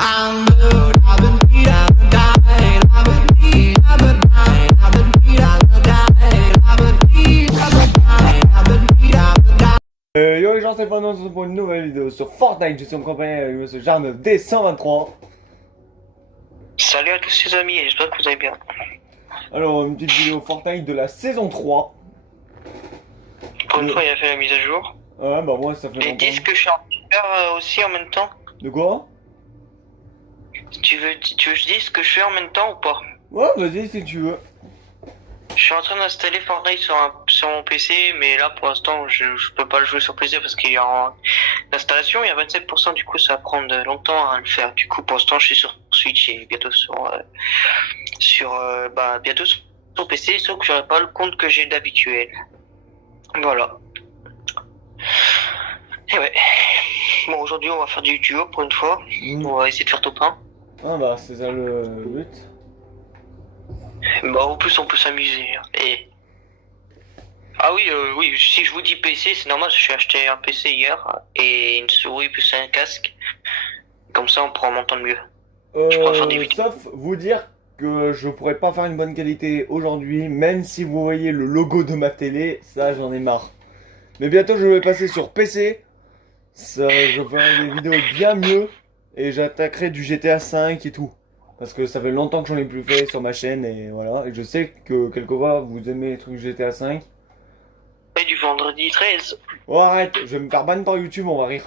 Yo les gens, c'est Fernand pour une nouvelle vidéo sur Fortnite. Je suis en compagnie avec ce Jarn D123. Salut à tous les amis, j'espère que vous allez bien. Alors, une petite vidéo Fortnite de la saison 3. Pour une fois, il a fait la mise à jour. Ouais, bah moi ça fait Et longtemps. dis ce que je suis en train de faire aussi en même temps. De quoi? Tu veux que je dise ce que je fais en même temps ou pas? Ouais, vas-y si tu veux. Je suis en train d'installer Fortnite sur mon PC, mais là pour l'instant je peux pas le jouer sur PC parce qu'il y a en installation, il y a 27%, du coup ça va prendre longtemps à le faire. Du coup pour l'instant je suis sur Switch et bientôt bientôt sur PC, sauf que j'aurai pas le compte que j'ai d'habituel. Voilà. Et ouais. Bon, aujourd'hui on va faire du duo pour une fois. On va essayer de faire top 1. Ah bah c'est ça le but. Bah, en plus, on peut s'amuser. Et... Ah oui, oui, si je vous dis PC, c'est normal, j'ai acheté un PC hier, et une souris plus un casque. Comme ça, on pourra m'entendre mieux. Je pourrais faire des vidéos. Sauf vous dire que je pourrais pas faire une bonne qualité aujourd'hui, même si vous voyez le logo de ma télé, ça j'en ai marre. Mais bientôt je vais passer sur PC, ça, je ferai des vidéos bien mieux, et j'attaquerai du GTA 5 et tout. Parce que ça fait longtemps que j'en ai plus fait sur ma chaîne et voilà. Et je sais que quelquefois vous aimez les trucs GTA 5. Et du vendredi 13. Oh arrête, je vais me faire ban par YouTube, on va rire.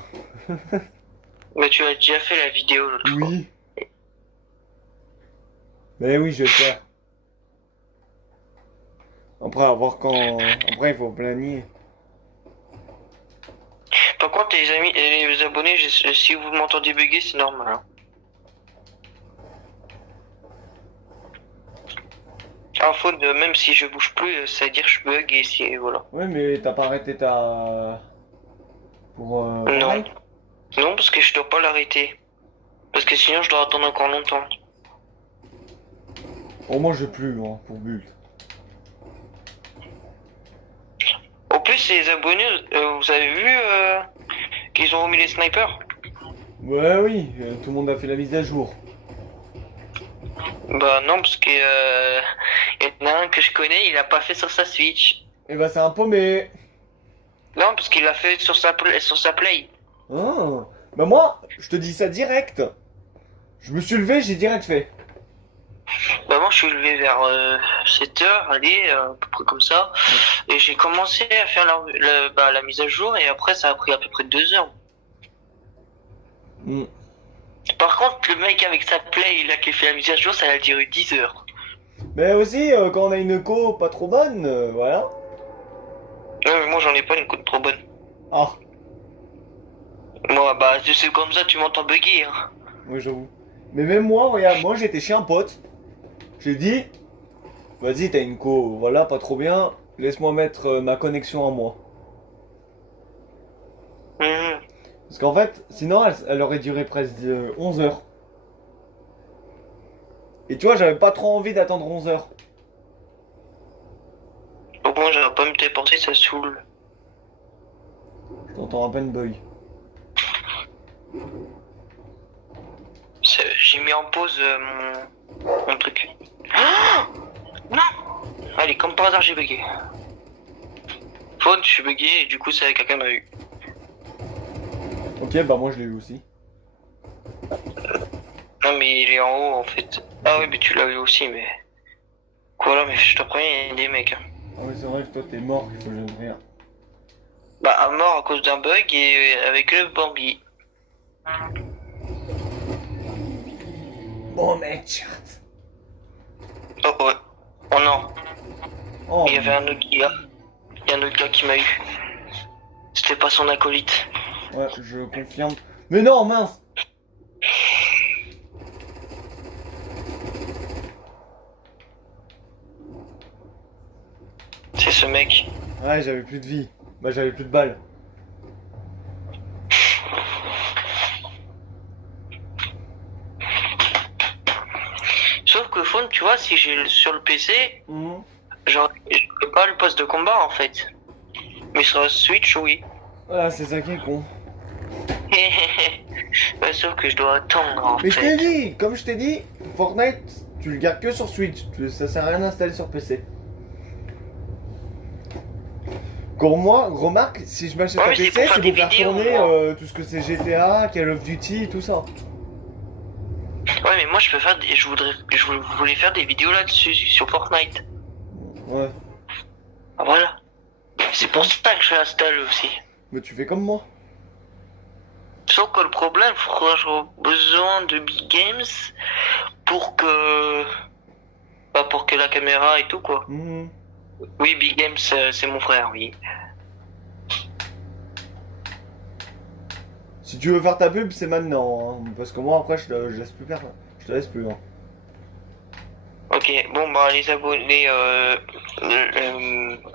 Mais tu as déjà fait la vidéo l'autre fois. Oui. Mais oui, je vais le faire. Après, à voir quand... Après, il faut planifier. Par contre, les amis et les abonnés, si vous m'entendez bugger, c'est normal. Hein. En faute, même si je bouge plus, ça veut dire que je bug et si voilà. Ouais, mais t'as pas arrêté ta... Pour... Non. Pareil. Non, parce que je dois pas l'arrêter. Parce que sinon, je dois attendre encore longtemps. Bon, moi, j'ai plus, hein, pour but. En plus, les abonnés, vous avez vu qu'ils ont remis les snipers? Ouais, oui, tout le monde a fait la mise à jour. Bah non, parce que y en a un que je connais, il a pas fait sur sa Switch. Et bah, c'est un paumé. Non, parce qu'il l'a fait sur sa Play. Ah. Bah moi, je te dis ça direct. Je me suis levé, j'ai direct fait. Bah moi, je suis levé vers 7h, allez, à peu près comme ça. Et j'ai commencé à faire la mise à jour, et après, ça a pris à peu près 2 heures. Par contre, le mec avec sa Play, là, qui fait la mise à jour, ça a duré 10 heures. Mais aussi, quand on a une co pas trop bonne, voilà. Ouais, mais moi, j'en ai pas une cote trop bonne. Ah, Moi, bah, c'est comme ça, tu m'entends bugger, hein. oui, j'avoue. Mais même moi, regarde, moi j'étais chez un pote. J'ai dit, vas-y, t'as une co, voilà, pas trop bien. Laisse-moi mettre ma connexion à moi. Parce qu'en fait, sinon, elle aurait duré presque 11 heures. Et tu vois, j'avais pas trop envie d'attendre 11 heures. Donc moi, j'aurais pas me téléporter, ça saoule. Je t'entends à peine boy. J'ai mis en pause mon truc. Ah non. Allez, comme par hasard, j'ai bugué. Faune, je suis bugué et du coup, ça quelqu'un m'a eu. Ok, bah moi je l'ai eu aussi. Non, mais il est en haut en fait. Ah oui, mais tu l'as eu aussi, mais. Voilà, mais je te préviens, il y a des mecs. Hein. Ah oui, c'est vrai que toi t'es mort, il faut que je rire. Bah, à mort à cause d'un bug et avec le Bambi. Bon mec, chat. Oh ouais. Oh non. Oh, Il y avait un autre gars. Il y a un autre gars qui m'a eu. C'était pas son acolyte. ouais, je confirme. Mais non, mince. C'est ce mec. Ouais, j'avais plus de vie. Bah j'avais plus de balles. Sauf que Faune, tu vois, si j'ai sur le PC, genre, je peux pas le poste de combat en fait. Mais sur la Switch, oui. Ah, c'est ça qui est con. Ouais, sauf que je dois attendre en Mais je t'ai fait. dit, comme je t'ai dit, Fortnite, tu le gardes que sur Switch. Ça sert à rien d'installer sur PC. Pour moi, remarque, si je m'achète Ouais, un mais c'est PC, pour faire c'est des pour faire vidéos, tourner moi. tout ce que c'est GTA, Call of Duty, tout ça. Ouais, mais moi je peux faire des... voulais faire des vidéos là-dessus, sur Fortnite. Ouais. Ah, voilà. C'est pour ça que je l'installe aussi. Mais tu fais comme moi. Sauf que le problème, j'aurai besoin de Big Games pour que... Bah, pour que la caméra et tout, quoi. Mhm. Oui, Big Games, c'est mon frère, oui. Si tu veux faire ta pub, c'est maintenant. Hein. Parce que moi, après, je laisse plus faire. Je te laisse plus. Hein. Ok, bon, bah, les abonnés,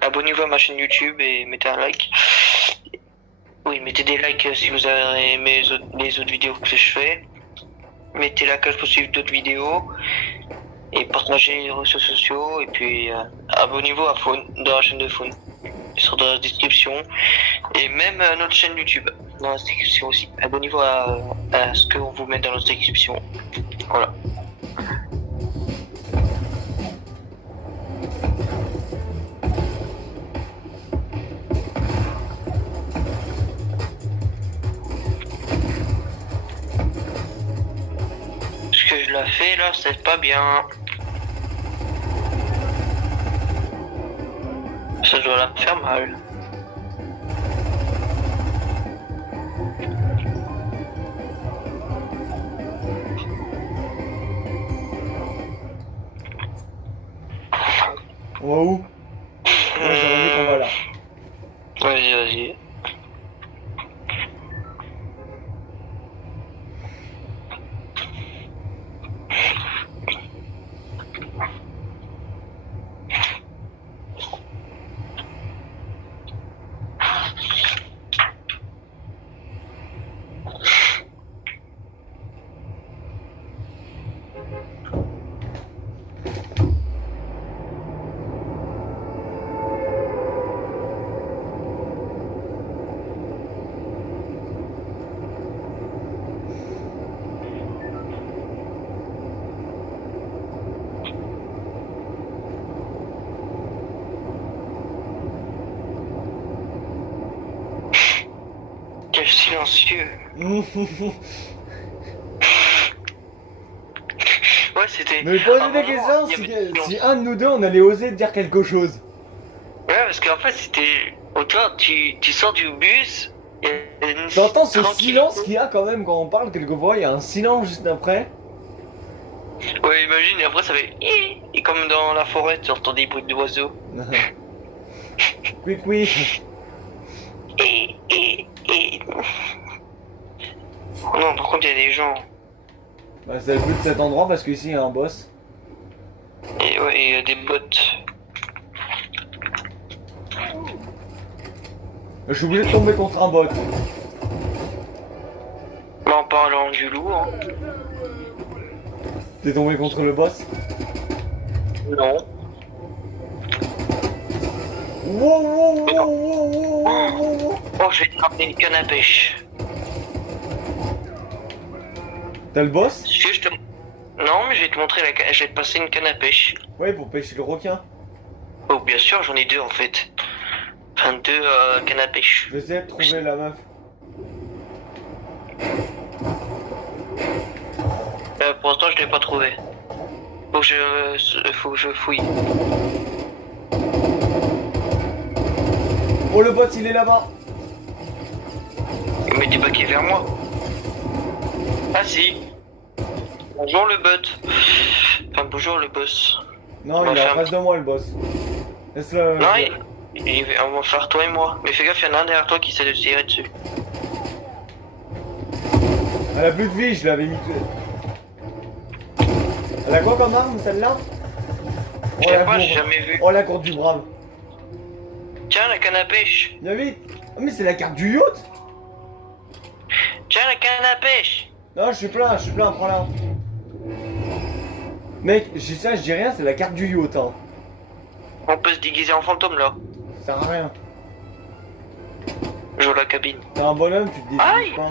abonnez-vous à ma chaîne YouTube et mettez un like. Oui, mettez des likes si vous avez aimé les autres vidéos que je fais. Mettez la cloche pour suivre d'autres vidéos. Et partagez les réseaux sociaux. Et puis, abonnez-vous à Faune, dans la chaîne de Faune. Ils sont dans la description. Et même notre chaîne YouTube, dans la description aussi. Abonnez-vous à ce qu'on vous met dans la description. Voilà. Ce que je la fais là, c'est pas bien. Ça doit la faire mal. On va où? Moi, j'aurais dit qu'on va là. Vas-y, vas-y. Quel silencieux. Ouais, c'était. Mais posez à un des moment, questions il y avait des si un de nous deux on allait oser dire quelque chose. Ouais, parce qu'en fait, c'était. Autant tu sors du bus, il y a une. T'entends ce tranquille. silence qu'il y a quand même quand on parle quelquefois, il y a un silence juste après. Ouais, imagine, et après ça fait. Et comme dans la forêt, tu entends des bruits d'oiseaux. Oui, oui. Et. Oh non, par contre, il y a des gens. Bah, c'est le but de cet endroit parce qu'ici il y a un boss. Et ouais, il y a des bots. Je suis obligé de tomber contre un bot. Bah, en parlant du loup, hein. T'es tombé contre le boss? Non. Wow, wow, wow, wow, wow, wow, wow. Oh, je vais te ramener une canne à pêche. T'as le boss? Est-ce que je te... Non, mais je vais te montrer la canne. Je vais te passer une canne à pêche. Ouais, pour pêcher le requin. Oh, bien sûr, j'en ai deux en fait. Enfin, deux cannes à pêche. J'essaie de trouver la meuf. Pour l'instant, je l'ai pas trouvé. Faut que je fouille. Oh, le boss il est là-bas. Il met des paquets vers moi. Ah si. Bonjour le bot. Enfin, bonjour le boss. Non, On va il est en faire un face de moi le boss. Laisse-le. Non, on va faire toi et moi. Mais fais gaffe, il y en a un derrière toi qui essaie de tirer dessus. Elle a plus de vie, je l'avais mis. Elle a quoi comme arme celle-là? Je sais pas, j'ai jamais vu. Oh la carte du brave. Tiens, la canne à pêche. Viens vite. Ah mais c'est la carte du yacht. Tiens, la canne à pêche. Non, je suis plein, prends-la. Mec, je dis ça, je dis rien, c'est la carte du yacht, hein. On peut se déguiser en fantôme là. Ça sert à rien. Joue la cabine. T'es un bonhomme, tu te Aïe. décides pas.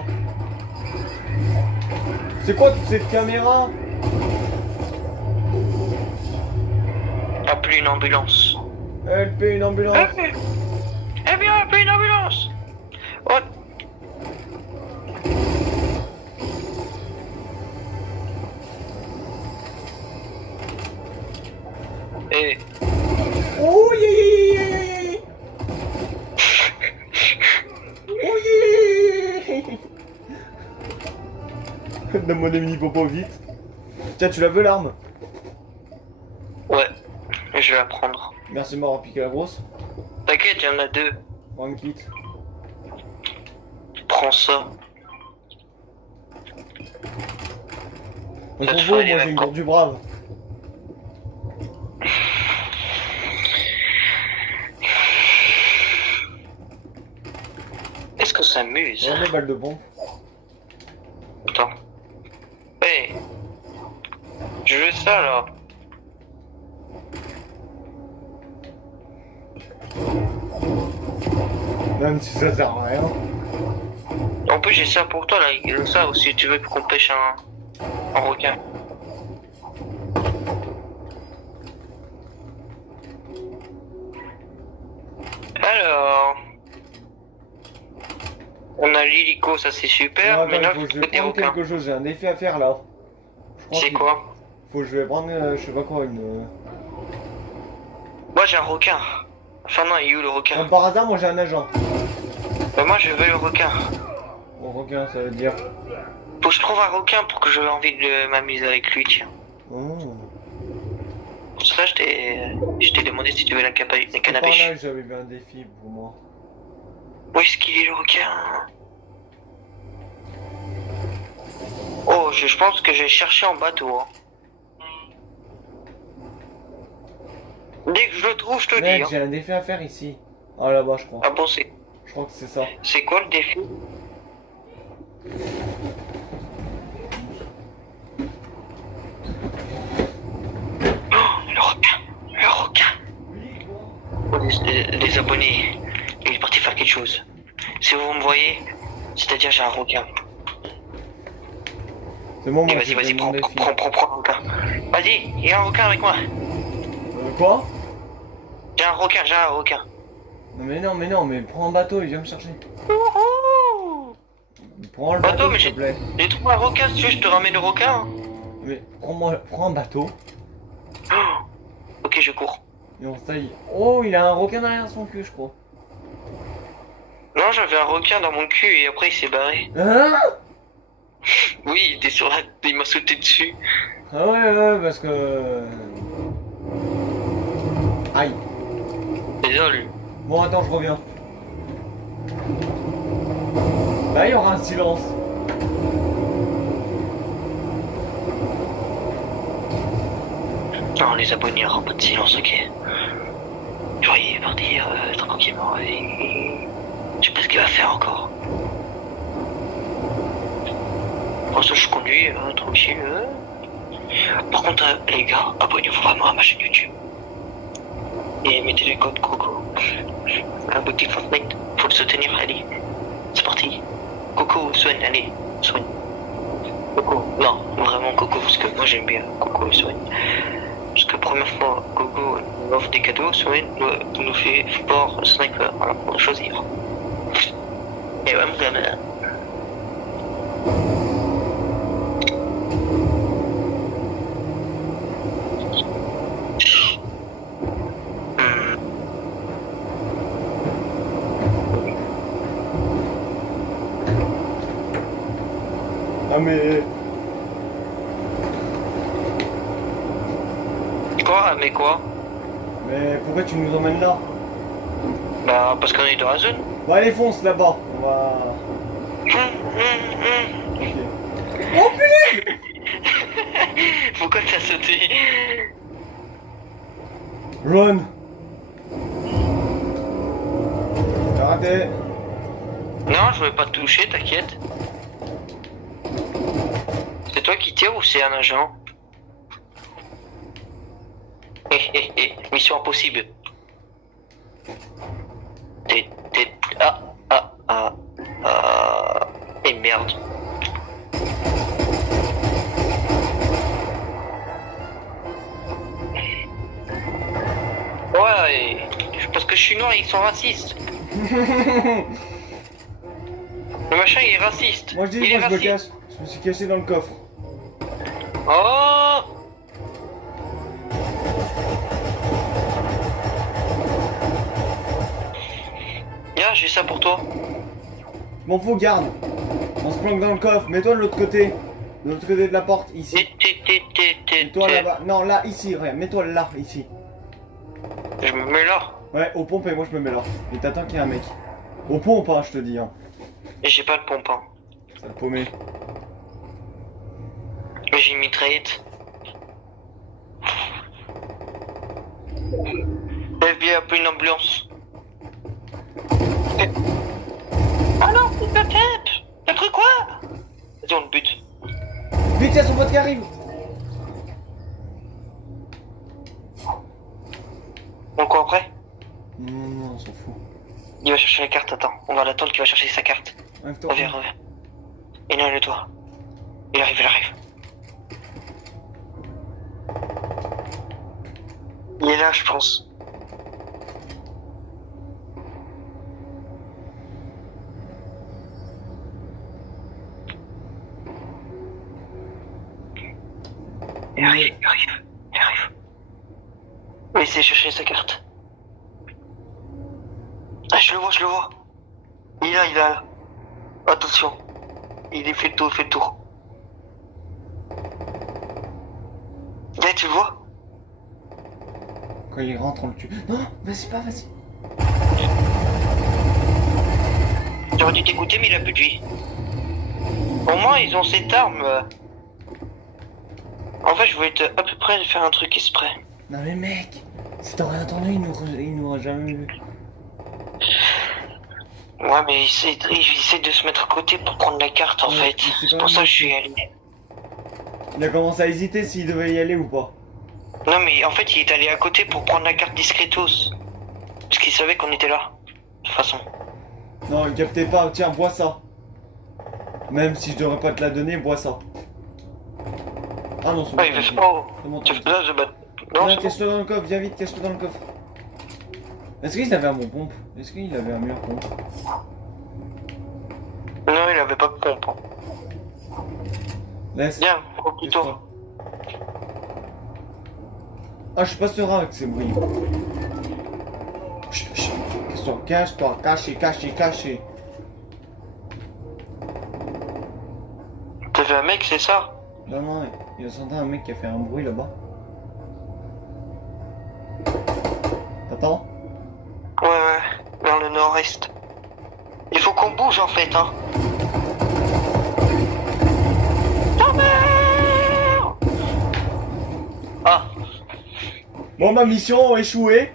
C'est quoi toute cette caméra? Appelez une ambulance. LP, une ambulance. Eh bien, appelez une ambulance. Oh. Eh. Oh yeah, yeah, yeah, yeah. Oh yeah, yeah, yeah. Donne-moi des mini popos vite. Tiens, tu la veux l'arme? Ouais, je vais la prendre. Merci de m'avoir piqué la grosse. T'inquiète, il y en a deux. Prends une kit. Prends ça. On Ça s'en te fout, fera moi aller j'ai avec une quoi? corde du brave. Est-ce que ça s'amuse? Ouais, des balles de pompe. Attends. Hey. Je veux ça là. Même si ça sert à rien. En plus j'ai ça pour toi là, ça aussi tu veux qu'on pêche un requin. Alors, on a l'hélico, ça c'est super, Ouais, mais là attends, il faut que je faut vais des prendre requins. quelque chose, j'ai un défi à faire là. Je crois C'est que- quoi? Faut que je vais prendre, je sais pas quoi, une... Moi j'ai un requin. Enfin non, il est où le requin? Comme par hasard, moi j'ai un agent. Bah moi je veux le requin. Bon, requin, ça veut dire... Faut que je trouve un requin pour que j'ai envie de m'amuser avec lui, tiens. Oh. Pour ça je t'ai demandé si tu veux la canne à C'est par pêche. là que j'avais vu un défi pour moi. Où est-ce qu'il est le requin? Oh, je pense que j'ai cherché en bateau. Hein. Dès que je le trouve, je te dis. Mec, Hein. j'ai un défi à faire ici. Ah là-bas, je crois. Ah bon, Je crois que c'est ça. c'est quoi le défi? Oh, le requin! Le requin! Oh, les abonnés, il est parti faire quelque chose. Si vous me voyez, c'est-à-dire j'ai un requin. C'est bon, Et moi vas-y, j'ai vas-y, fait mon prends défi. le requin. Vas-y, il y a un requin avec moi. Quoi? J'ai un requin. Non, mais prends un bateau, il vient me chercher. Prends le Bateau, bateau, mais s'il te plaît. j'ai trouvé un requin, si tu veux, je te ramène le requin. Hein. Mais prends un bateau Ok, je cours. et on se taille. Oh, il a un requin derrière son cul, je crois. Non, j'avais un requin dans mon cul et après il s'est barré. Hein? Oui, il était sur la... Il m'a sauté dessus. Ah ouais, parce que... Aïe. Désolé. Bon, attends, je reviens. Là, il y aura un silence. Non, les abonnés, il n'y aura pas de silence, ok. Tu vois, il est parti tranquillement et... Je sais pas ce qu'il va faire encore. Pour ça, je conduis, tranquille. Par contre, les gars, abonnez-vous vraiment à ma chaîne YouTube. Et mettez le code Coco. La boutique Fortnite, faut le soutenir, allez. C'est parti. Coco, soigne, allez, soigne. Coco, non, vraiment Coco, parce que moi j'aime bien Coco, soigne. Parce que première fois, Coco nous offre des cadeaux, soigne, nous fait sport, sniper, voilà, on va choisir. Et ouais, mon gamin. Ah mais... Quoi? Mais quoi? Mais pourquoi tu nous emmènes là? Bah, parce qu'on est dans la zone. Bon, allez, fonce là-bas. On va... Ok. Oh putain! Pourquoi t'as sauté? Run! Arrêtez! Non, je vais pas te toucher, t'inquiète. C'est toi qui tire ou c'est un agent? Mission impossible. Et merde. suis noir et ils sont racistes. Le machin il est raciste. Moi je dis, il est moi je me raciste. cache. Je me suis caché dans le coffre. Oh! Viens, j'ai ça pour toi. Je m'en fous, garde. On se planque dans le coffre. Mets-toi de l'autre côté. De l'autre côté de la porte, ici. Mets-toi là-bas. Non, là, ici, rien. Mets-toi là, ici. Je me mets là. Ouais, aux pompes et moi je me mets là. Et t'attends qu'il y ait un mec. Aux pompes, hein, je te dis. Hein. Et j'ai pas de pompe. Hein. Ça le paumé. Mais j'ai une mitraillette. FBI, appelle une ambulance. Ah non, c'est pas tête. T'as cru quoi? Vas-y, on le bute. Vite, il y a son pote qui arrive. On court après? Non, on s'en fout. Il va chercher la carte, attends. On va l'attendre qu'il va chercher sa carte. Reviens. Éloigne-toi. Il arrive. Il est là, je pense. Il arrive. On va essayer de chercher sa carte. Ah, je le vois. Il est là. Attention. Il est fait le tour. Là, tu le vois? Quand il rentre, on le tue. Non, vas-y. J'aurais dû t'écouter, mais il a plus de vie. Au moins, ils ont cette arme. En fait, je voulais à peu près faire un truc exprès. Non mais mec, si t'aurais entendu, il nous aurait jamais vu. Ouais, mais il essaie de se mettre à côté pour prendre la carte, en fait. C'est pour ça que je suis allé. Il a commencé à hésiter s'il devait y aller ou pas. Non, mais en fait, il est allé à côté pour prendre la carte discretos. Parce qu'il savait qu'on était là. De toute façon. Non, il captait pas. Tiens, bois ça. Même si je devrais pas te la donner, bois ça. Ah non, c'est bon. Ouais, il veut pas. Comment Tu t'as veux se battre? Non, Viens, c'est cache-toi dans le coffre, viens vite, cache-toi dans le coffre. Est-ce qu'il avait un bon pompe? Est-ce qu'il avait un meilleur pompe? bon. Non, il avait pas de pompe. Hein. Laisse. Viens, plutôt. Ah, je suis pas serein avec ces bruits. Chut, chut. Cache-toi, caché. T'as vu un mec, c'est ça? Non, il a senti un mec qui a fait un bruit là-bas. T'attends? Ouais, vers le nord-est. Il faut qu'on bouge en fait, hein. Ah, Bon, ma mission échouée.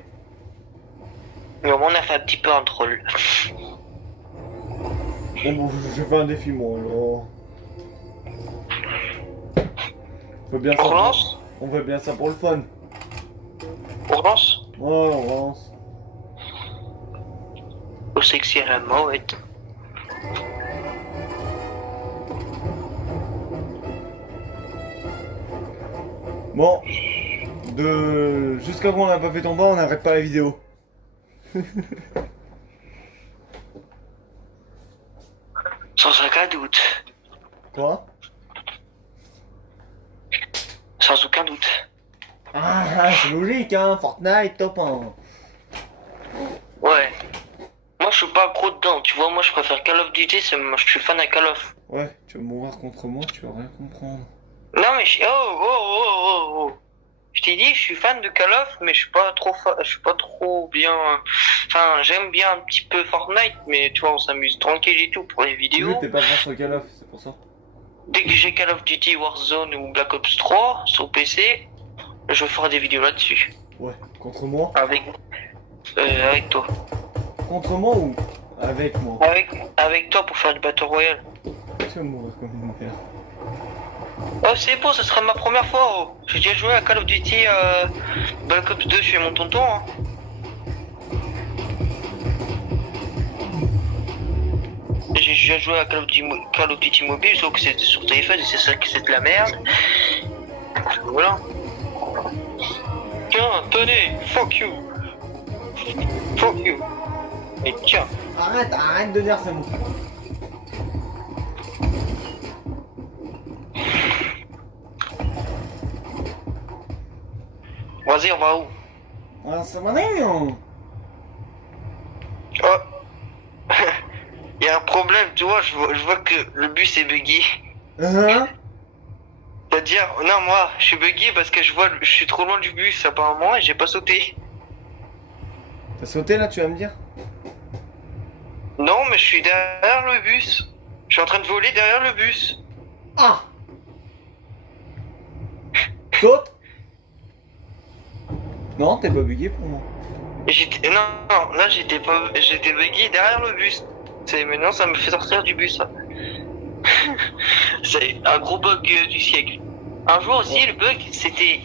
mais au moins on a fait un petit peu un troll. Bon, je fais un défi, moi, alors. On veut bien ça. On relance? On veut bien ça pour le fun. On relance? Ouais, on relance. Au sexy à la mouette. Bon. Jusqu'à quand on n'a pas fait ton bas, on n'arrête pas la vidéo. Sans aucun doute. Quoi? Sans aucun doute. Ah, c'est logique, hein. Fortnite, top 1. Ouais. Moi je suis pas gros dedans, tu vois, moi je préfère Call of Duty, je suis fan à Call of. Ouais, tu vas mourir contre moi, tu vas rien comprendre. Non mais oh. Je t'ai dit, je suis fan de Call of, mais je suis pas trop bien. Enfin, j'aime bien un petit peu Fortnite, mais tu vois, on s'amuse tranquille et tout pour les vidéos. Oui, t'es pas fort sur Call of, c'est pour ça. Dès que j'ai Call of Duty Warzone ou Black Ops 3 sur PC, je ferai des vidéos là-dessus. Ouais, contre moi? Avec toi. Contre moi ou avec moi? Avec toi pour faire du Battle Royale. Tu vas mourir comme une merde. Oh c'est beau, ce sera ma première fois. Oh. J'ai déjà joué à Call of Duty Black Ops 2 chez mon tonton. Hein. J'ai déjà joué à Call of Duty Mobile, sauf que c'était sur téléphone et c'est ça que c'est de la merde. Voilà. Tiens, tenez, fuck you. Fuck you. Et tiens. Arrête de dire ça, mon frère. Vas-y, on va où? Ah, ça m'a dit, non. Oh. Il y a un problème, tu vois, je vois que le bus est buggy. Hein? C'est-à-dire, non, moi, je suis buggy parce que je suis trop loin du bus apparemment et j'ai pas sauté. T'as sauté là, tu vas me dire? Non, mais je suis derrière le bus. Je suis en train de voler derrière le bus. Ah! Saute! Non, t'es pas bugué pour moi. Et non, là j'étais buggy derrière le bus. Maintenant ça me fait sortir du bus. Ça. C'est un gros bug du siècle. Un jour aussi, le bug, c'était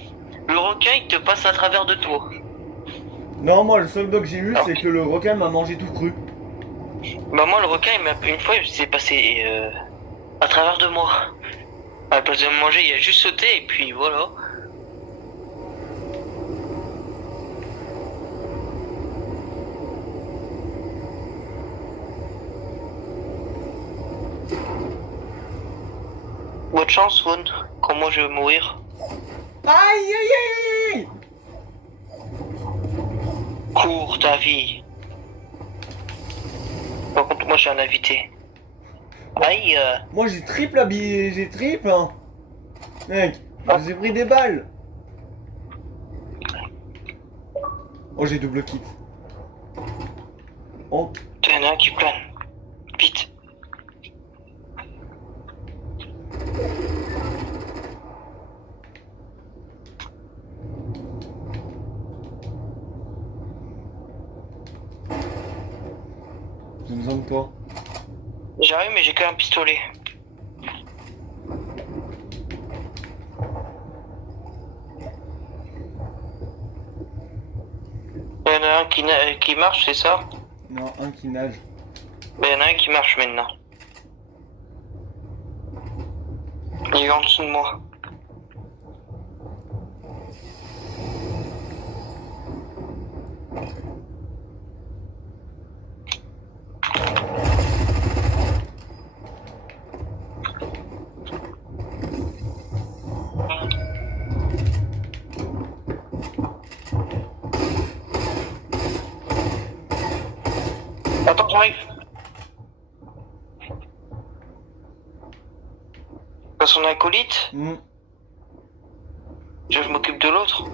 le requin il te passe à travers de toi. Non, moi, le seul bug que j'ai eu, c'est que le requin m'a mangé tout cru. Bah moi le requin une fois il s'est passé à travers de moi. À la place de me manger, il a juste sauté et puis voilà. Bonne chance, Fawn. Comment je vais mourir? Aïe, aïe, aïe, aïe! Cours ta vie. Par contre, moi j'ai un invité. Aïe. Moi, j'ai triple habillé, j'ai triple, hein. Mec, je vous ai pris des balles. Oh, j'ai double kit. Oh, T'en as un qui plane. Vite. j'ai besoin de toi. J'arrive mais j'ai qu'un pistolet. Il y en a un qui marche, c'est ça? Non, un qui nage. Mais il y en a un qui marche maintenant. Il est en dessous de moi. Attends, j'arrive. T'as son acolyte? Hmm. Je m'occupe de l'autre.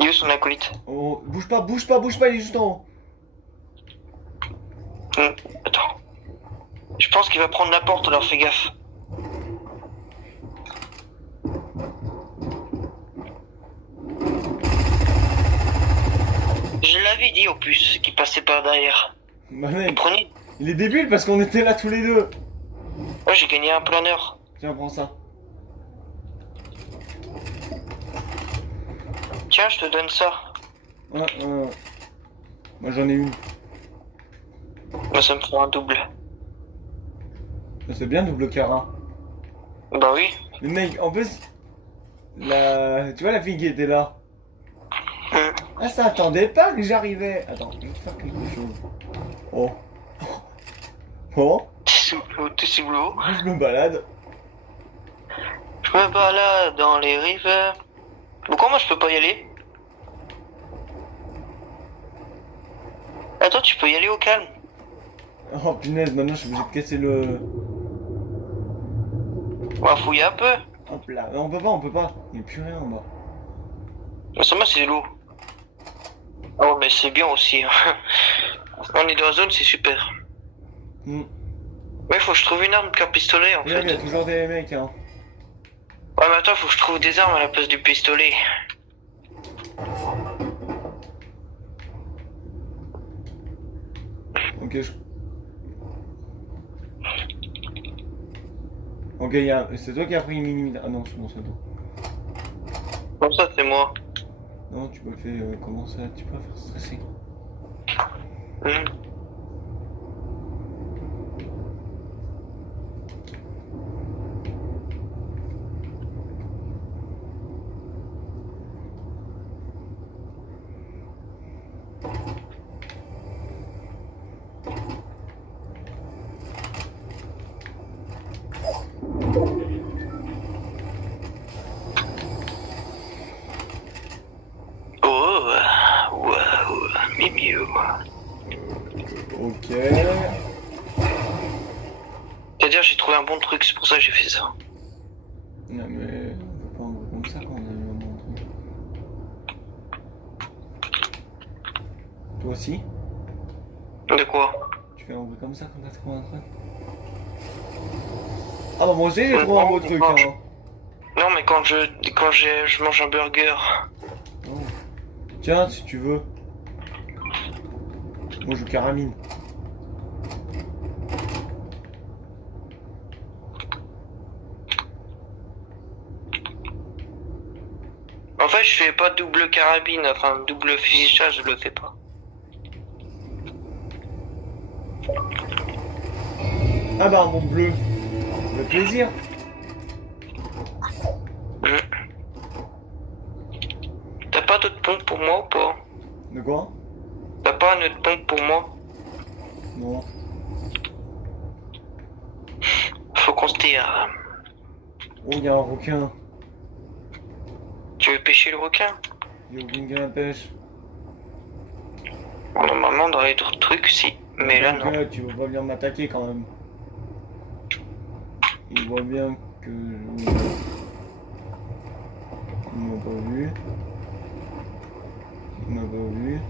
Il est où son acolyte? Oh, bouge pas, il est juste en haut. Attends. Je pense qu'il va prendre la porte, alors fais gaffe. Je l'avais dit au plus qu'il passait par derrière. Bah, Il mec, prenait. il est débile parce qu'on était là tous les deux. Ouais, j'ai gagné un planeur. Tiens, prends ça. Tiens, je te donne ça. Ouais, moi j'en ai une. Moi, ça me fera un double. C'est bien double cara. Bah oui. Mais mec, en plus, tu vois la fille qui était là. Ah, ça attendait pas que j'arrivais. Attends, je vais te faire quelque chose. Oh. Oh, T'es sous l'eau. je me balade. Je me balade dans les rives. Pourquoi moi je peux pas y aller? Attends, tu peux y aller au calme. Oh punaise, maintenant je suis obligé de casser le... On va fouiller un peu. Hop là. Non, on peut pas. Il n'y a plus rien en bas. Mais ça, moi, c'est l'eau. Oh, mais c'est bien aussi. On est dans la zone, c'est super. Hmm. Mais faut que je trouve une arme qu'un pistolet en Et là, il y a fait. toujours des mecs, hein. Ouais, mais attends, faut que je trouve des armes à la place du pistolet. Ok, Ok, c'est toi qui as pris une mini... Ah non, c'est bon, c'est toi. Comme ça, c'est moi. Non, tu peux faire... comment ça? Tu peux faire stresser. Hmm. Oh, wow, mimio. Ok. C'est-à-dire, j'ai trouvé un bon truc, c'est pour ça que j'ai fait ça. Non mais on peut pas en gros comme ça quand on a eu un bon truc. Toi aussi? De quoi? Tu fais un bruit comme ça quand t'as trouvé un truc? Ah bah moi aussi j'ai trouvé un beau truc hein. Non, mais quand je mange un burger. Oh. Tiens si tu veux. Moi je caramine. En fait, je fais pas double carabine, enfin double fusil de chasse, je le fais pas. Ah bah mon bleu. Ça fait plaisir. T'as pas d'autre pompe pour moi ou pas? De quoi? T'as pas un autre pompe pour moi? Non. Faut qu'on se tire. Oh y'a un requin. Tu veux pêcher le requin? Y'a aucune canne à pêche. Normalement, dans les autres trucs, si. Mais là, non. Tu vas pas venir m'attaquer quand même. Il voit bien que je... Il m'a pas vu. Il m'a pas vu.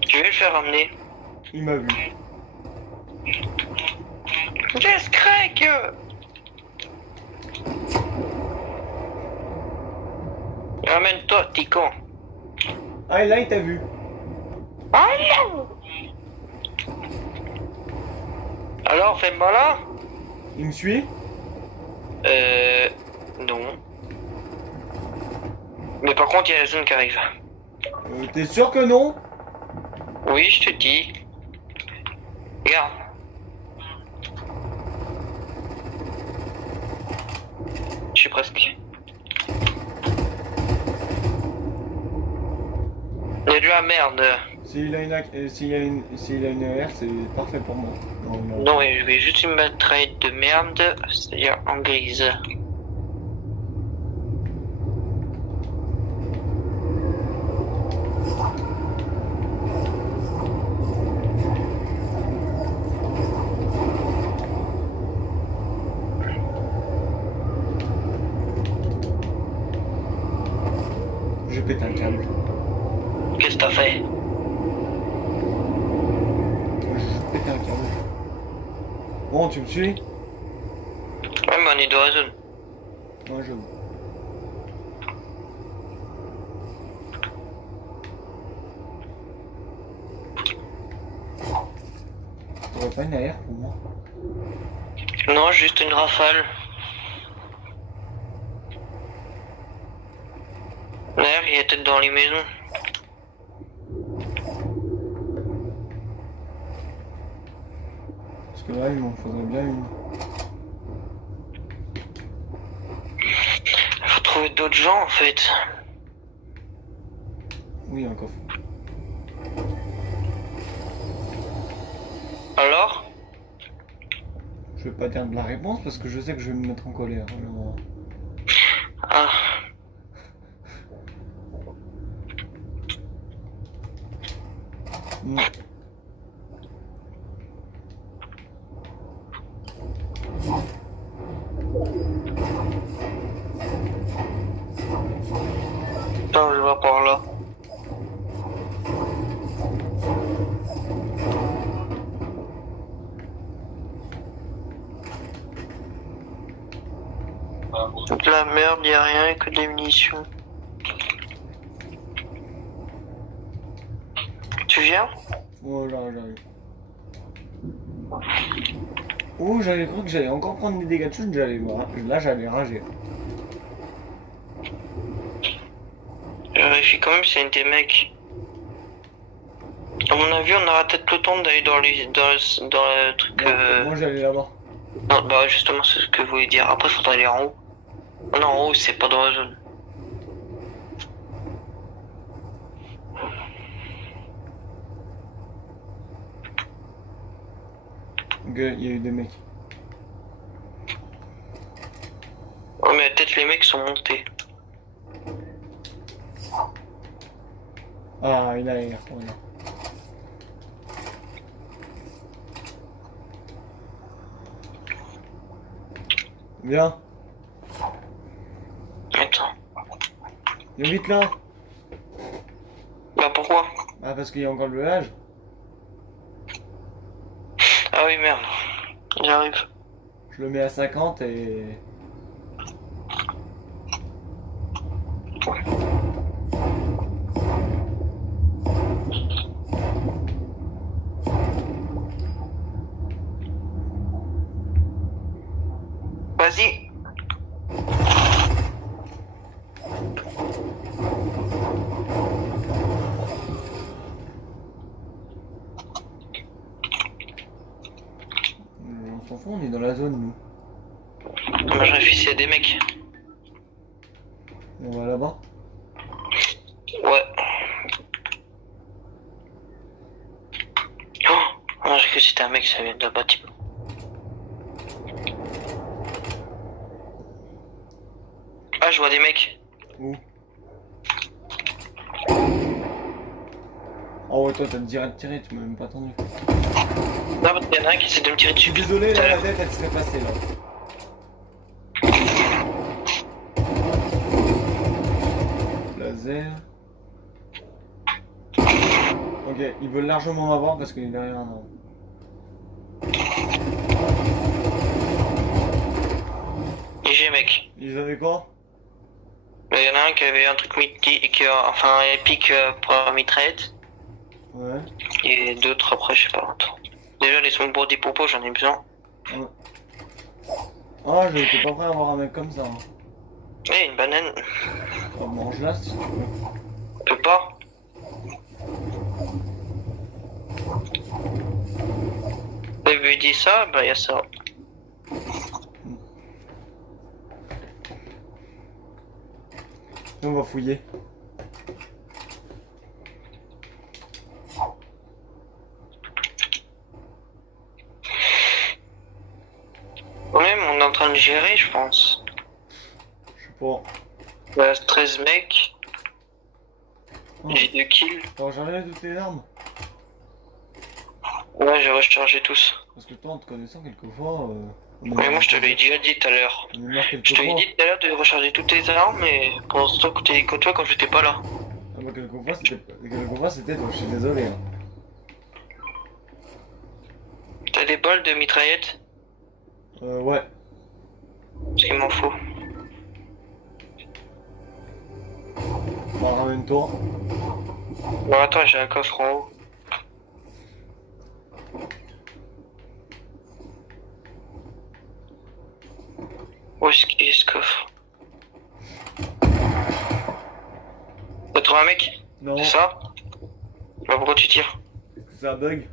Tu veux le faire ramener? Il m'a vu. Yes, Craig! Ramène-toi, petit con. Ah et là il t'a vu. Ah non! Alors, fais malin? Il me suit? Non. Mais par contre, il y a la zone qui arrive. T'es sûr que non? Oui, je te dis. Regarde. Je suis presque. Il y a de la merde. S'il a une AR, c'est parfait pour moi. Non. Non, mais je vais juste une mitraillette de merde, c'est-à-dire en grise. Je pète un câble. Qu'est-ce que t'as fait? Je pète un câble. Bon, tu me suis? Ouais, mais on est dans la zone. Ouais, je... T'aurais pas une AR pour moi? Non, juste une rafale. D'ailleurs, il est peut-être dans les maisons. Parce que là, il m'en faudrait bien une. Faut trouver d'autres gens en fait. Oui, un coffre. Alors? Je vais pas dire de la réponse parce que je sais que je vais me mettre en colère. Alors... Ah. Mm. Attends, je vais par là. De la merde, y'a rien que des munitions. Tu viens? Oh, j'arrive. Oh, j'avais cru que j'allais encore prendre des dégâts de chute, là j'allais rager. Je vérifie quand même si c'est un des mecs. À mon avis, on aura peut-être le temps d'aller dans le truc. Moi j'allais là-bas. Non, bah justement, c'est ce que je voulais dire. Après, faudra aller en haut. Non, en haut, c'est pas dans la zone. Ok, il y a eu des mecs. peut-être les mecs sont montés. Ah, il a l'air. Ouais. Viens, Attends. viens vite là. Bah pourquoi? Ah, parce qu'il y a encore le nuage. Ah oui, merde. J'arrive. Je le mets à 50 et... Vas-y. On s'en fout, on est dans la zone, nous. Moi je réfléchis à des mecs. On va là-bas. Ouais. Oh, non, j'ai cru que c'était un mec, ça vient d'un bâtiment. Ah, je vois des mecs. Où? Oh ouais, toi t'as direct tiré, tu m'as même pas attendu. Non, parce qu'il y en a un qui essaie de me tirer Je suis dessus. désolé, Tout à là, la l'heure. tête elle serait passée là. Laser. Ok, ils veulent largement m'avoir parce qu'il est derrière un arbre. IG mec. Ils avaient quoi? Il y en a un qui avait un truc enfin épique pour la mitraillette. Ouais. Et d'autres après, je sais pas. Attends. Déjà, laisse-moi boire des popos, j'en ai besoin. Ouais. Ah, j'étais pas prêt à avoir un mec comme ça. Hein. Eh, une banane. Oh, mange-la si tu veux. On peut pas. Vous lui dit ça, bah y'a ça. On va fouiller. Même on est en train de gérer, je pense. Je sais pas. Il reste 13 mecs. Oh. J'ai 2 kills. T'as rechargé toutes tes armes? Ouais, j'ai rechargé tous. Parce que toi, en te connaissant quelquefois, on est Mais moi, mort je te l'ai déjà dit tout à l'heure. on est mort Je te l'ai quelquefois. dit tout à l'heure de recharger toutes tes armes, mais pendant ce temps que t'es avec toi quand j'étais pas là. Ah bah quelquefois c'était toi, je suis désolé. Hein. T'as des balles de mitraillette? Ouais. Parce qu'il m'en faut. Bah ramène-toi. Bon, attends, j'ai un coffre en haut. Où est-ce qu'il est ce coffre? T'as trouvé un mec? Non, C'est ça? Bah pourquoi tu tires? c'est un bug.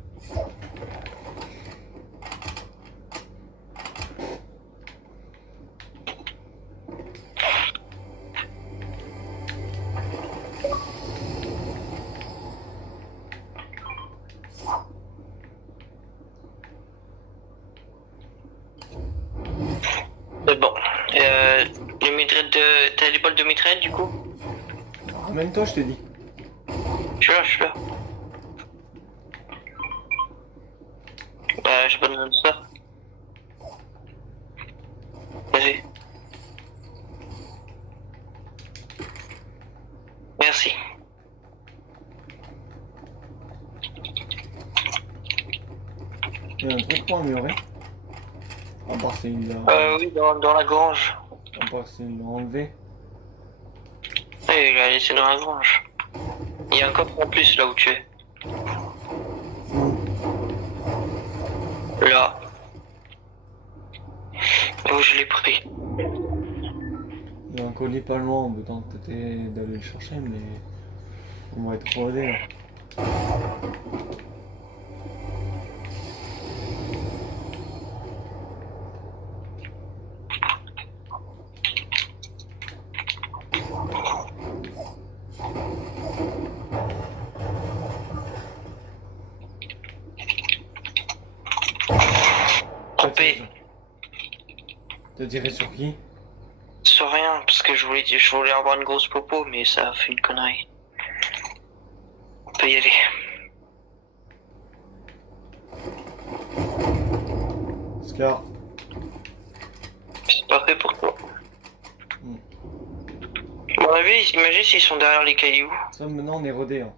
C'est bon. Les mitraillettes de... T'as les balles de mitraillette du coup? Ramène-toi, je t'ai dit. Je suis là, je suis là. Bah j'ai pas besoin de ça. Vas-y. Merci. Il y a un truc pour améliorer. À part s'il l'a... Oui, dans la grange. À part s'il l'a enlevé. Oui, il a laissé dans la grange. Il y a un coffre en plus là où tu es. Là. Où je l'ai pris. Il y a un colis pas loin, on peut tenter d'aller le chercher, mais... On va être crevé là. Trompé. T'as tiré sur qui? Sur rien, parce que je voulais avoir une grosse popo, mais ça a fait une connerie. On peut y aller. Scar. C'est pas fait pour toi. Hmm. À mon avis, imagine s'ils sont derrière les cailloux. Ça, maintenant, on est rodé. Hein.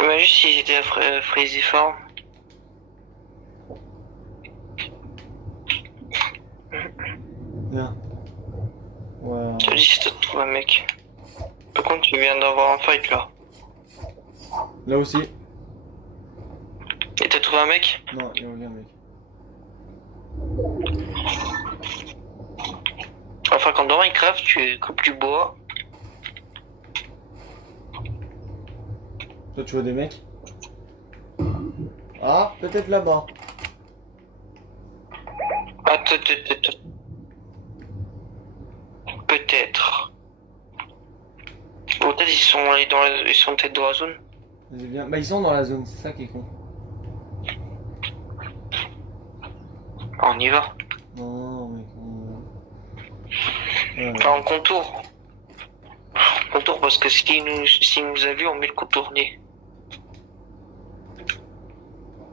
Imagine s'ils étaient à Fraisiform. Bien. Ouais. Je te dis si tu trouves un mec. Par contre, tu viens d'avoir un fight là. Là aussi. Et t'as trouvé un mec? Non, il y a aucun mec. Enfin, quand dans Minecraft, tu coupes du bois. Toi, tu vois des mecs? Ah, peut-être là-bas. Attends. Peut-être. Ou peut-être ils sont allés ils sont peut-être dans la zone. Vas-y, viens. Bah, ils sont dans la zone, c'est ça qui est con. On y va. Non, mec. Ouais. Enfin, en contour. Contour parce que s'il nous a vu, on met le contourner.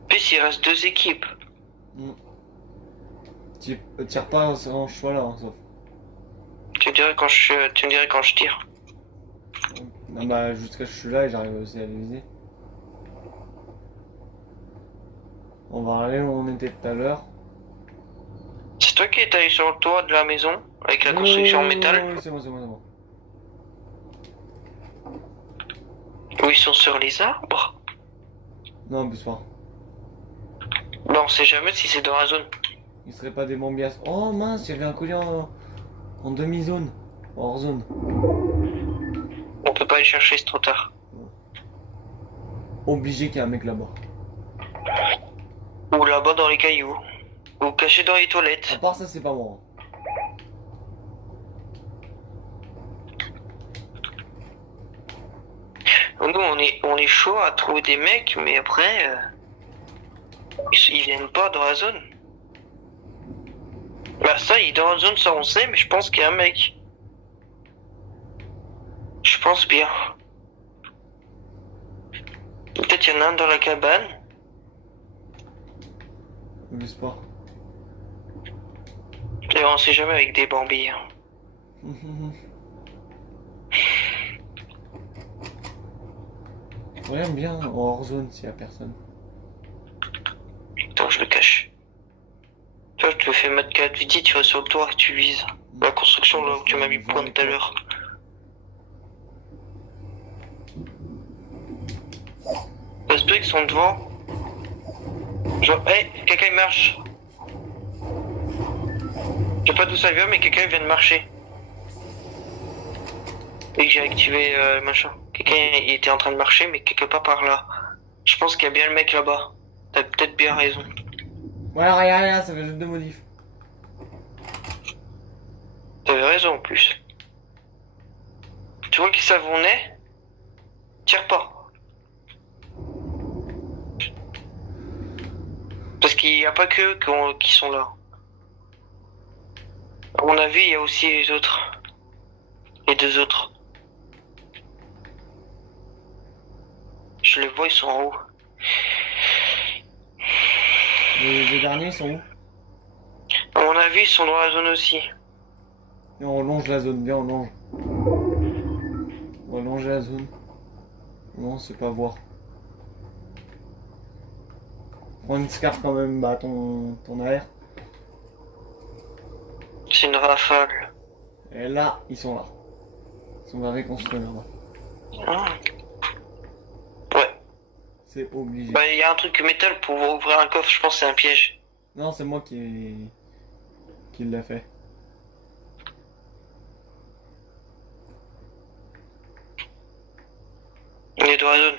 Puis il reste 2 équipes. Tire pas en choix là, hein, sauf. Tu me dirais quand je tire. Non, bah, jusqu'à je suis là et j'arrive aussi à les viser. On va aller où on était tout à l'heure. C'est toi qui es allé sur le toit de la maison avec la construction en métal. Oui, c'est bon, c'est bon, c'est bon. Où ils sont sur les arbres. Non, en plus pas. Bah on sait jamais si c'est dans la zone. Il serait pas des bombias. Oh mince, il y avait un collier en demi-zone. Hors zone. On peut pas aller chercher, c'est trop tard. Obligé qu'il y ait un mec là-bas. Ou là-bas dans les cailloux. Ou caché dans les À toilettes. part ça, c'est pas moi. Nous on est chaud à trouver des mecs, mais après ils viennent pas dans la zone. Bah ça, il est dans la zone, ça on sait, mais je pense qu'il y a un mec. Je pense bien. Peut-être il y en a un dans la cabane. Oblige pas. Et on sait jamais avec des bambis. J'aime bien en hors zone s'il y a personne. Attends, je le cache. Tu vois, je te fais mode 4 vite, tu vas sur le toit et tu vises. La construction là où tu m'as mis point tout à l'heure. Ça se peut qu'ils sont devant. Genre, hey, quelqu'un il marche. Je sais pas d'où ça vient, mais quelqu'un vient de marcher. Et que j'ai activé le machin. Quelqu'un il était en train de marcher, mais quelque part par là. Je pense qu'il y a bien le mec là-bas. T'as peut-être bien raison. Ouais, regarde, ça fait juste de modif. T'avais raison en plus. Tu vois qu'ils savent où on est? Tire pas. Parce qu'il n'y a pas que eux qui sont là. À mon avis, il y a aussi les autres. Les 2 autres. Je les vois, ils sont en haut. Les derniers, ils sont où? À mon avis, ils sont dans la zone aussi. Et on longe la zone, bien on longe. On va longer la zone. Non, c'est pas voir. Prends une scarf quand même, bah ton AR. C'est une rafale. Et là, ils sont là. Ils sont garés construire là-bas. Ah. Ouais. C'est obligé. Bah, il y a un truc métal pour ouvrir un coffre, je pense que c'est un piège. Non, c'est moi qui l'a fait. On est dans la zone.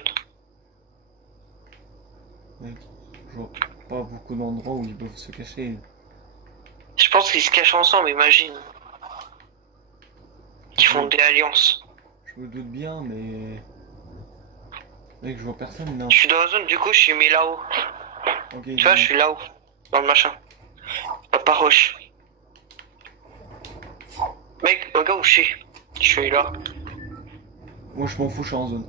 Mec, je vois pas beaucoup d'endroits où ils peuvent se cacher. Je pense qu'ils se cachent ensemble, imagine. Ils font des alliances. Je me doute bien, mais... Mec, je vois personne, non. Je suis dans la zone, du coup, je suis mis là-haut. Ok, Tu vois, je suis là-haut. Dans le machin. Pas roche. Mec, regarde où je suis. Je suis là. Moi, je m'en fous, je suis en zone.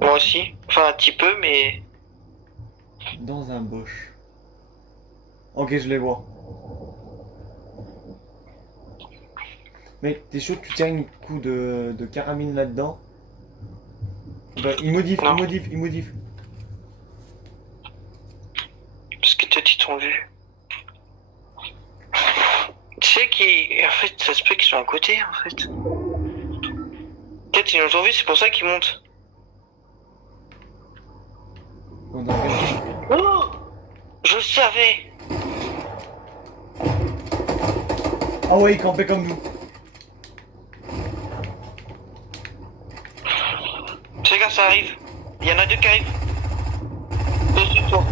Moi aussi. Enfin, un petit peu, mais... Dans un bosch. Ok, je les vois. Mec, t'es chaud que tu tiens un coup de caramine là-dedans? Bah, il modifie, Non. il modifie. Parce que toi, ils t'ont vu. Tu sais qu'ils... En fait, ça se peut qu'ils sont à côté, en fait. Peut-être ils nous ont vu, c'est pour ça qu'ils montent. On a regardé. Oh, je le savais. Ah ouais, il campait comme nous. C'est quand ça arrive. Il y en a deux qui arrivent. Dessus de toi.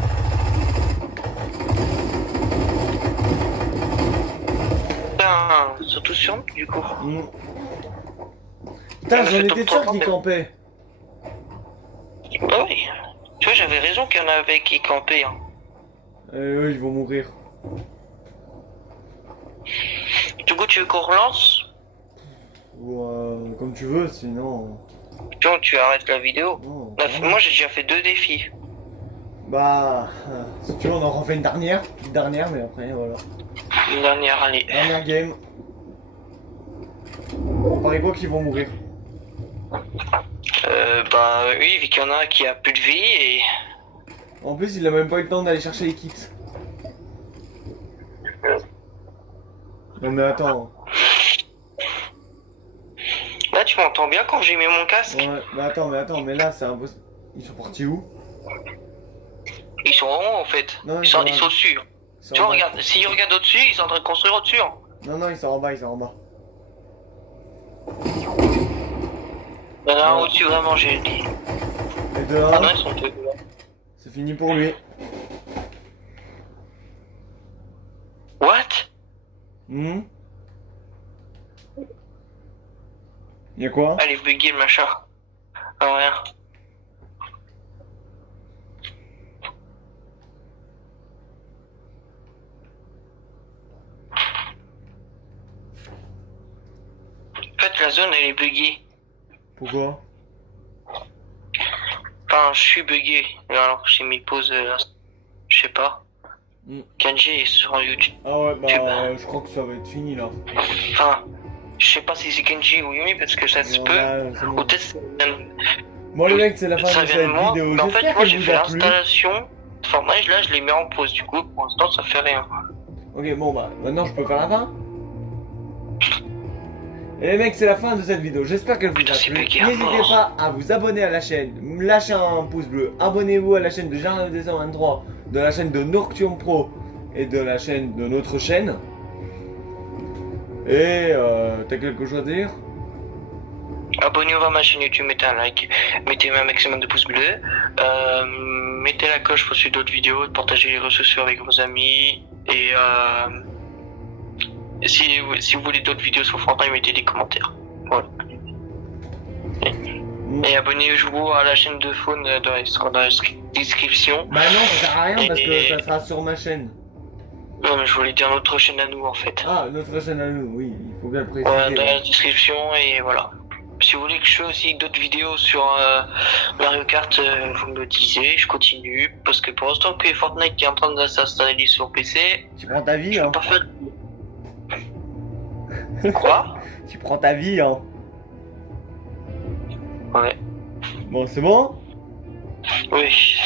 Putain, ils sont tous sur nous, du coup. Putain, On a j'en fait étais top sûr 3, qu'il campait. Bah oui. Tu vois, j'avais raison qu'il y en avait qui campaient. Hein. Eux, ils vont mourir. Du coup, tu veux qu'on relance? Ou comme tu veux, sinon... Sinon, tu arrêtes la vidéo. Non, Moi, j'ai déjà fait 2 défis. Bah, si tu veux, on en refait une dernière, mais après, voilà. Une dernière année. Dernière game. On parie quoi qu'ils vont mourir? Bah oui, vu qu'il y en a un qui a plus de vie et... En plus, il a même pas eu le temps d'aller chercher les kits. Non mais attends. Là, tu m'entends bien quand j'ai mis mon casque? Ouais, mais attends, mais là, c'est impossible. Ils sont partis où? Ils sont en haut, en fait. Non, Ils sont au-dessus. Ils sont Tu en vois, bas. regarde, s'ils regardent au-dessus, ils sont en train de construire au-dessus. Hein. Non, ils sont en bas, ils sont en bas. Il y en a un Ouais. au-dessus, vraiment, j'ai dit. Et de Ah non, un, ils sont deux. c'est fini pour lui. What? Hmm. Y'a quoi? Allez, buggy le machin. Ah, rien. En fait, la zone, elle est buggée. Pourquoi? Enfin, je suis buggé. Alors, j'ai mis pause, je sais pas. Hmm. Kenji est sur YouTube. Ah ouais, bah, Tu- je crois que ça va être fini là. Enfin, je sais pas si c'est Kenji ou Yumi parce que ça se Bon, peut. là, c'est bon. Ou peut-être Bon les mecs, c'est la fin ça de vient de cette moi. vidéo. Mais en fait, J'espère moi qu'elle j'ai vous fait a plu. l'installation de Fortnite, là je l'ai mis en pause. Du coup, pour l'instant, ça fait rien. Ok, bon bah, maintenant je peux faire la fin. Et les mecs, c'est la fin de cette vidéo. J'espère qu'elle vous a Putain, c'est plu. bugué à N'hésitez mort. pas à vous abonner à la chaîne, lâcher un pouce bleu, abonnez-vous à la chaîne de Jarno223, de la chaîne de Nocturne Pro et de la chaîne de notre chaîne. Et t'as quelque chose à dire? Abonnez-vous à ma chaîne YouTube, mettez un like, mettez un maximum de pouces bleus, mettez la cloche pour suivre d'autres vidéos, partagez les réseaux sociaux avec vos amis et si vous voulez d'autres vidéos sur Fortnite, mettez des commentaires. Voilà. Et abonnez-vous à la chaîne de Faune dans la description. Bah non, ça sert à rien parce que ça sera sur ma chaîne. Non mais je voulais dire notre chaîne à nous en fait. Ah, notre chaîne à nous, oui, il faut bien le Voilà, préciser. dans la description et voilà. Si vous voulez que je fasse aussi d'autres vidéos sur Mario Kart, vous me le disiez, je continue. Parce que pour l'instant que Fortnite qui est en train de s'installer sur PC, Tu prends ta vie, je hein. peux pas faire... Quoi? Tu prends ta vie, hein. Ouais. Bon, c'est bon? Oui.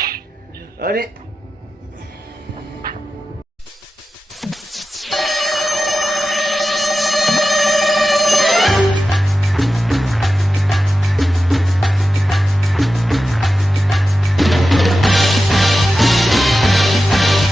Allez,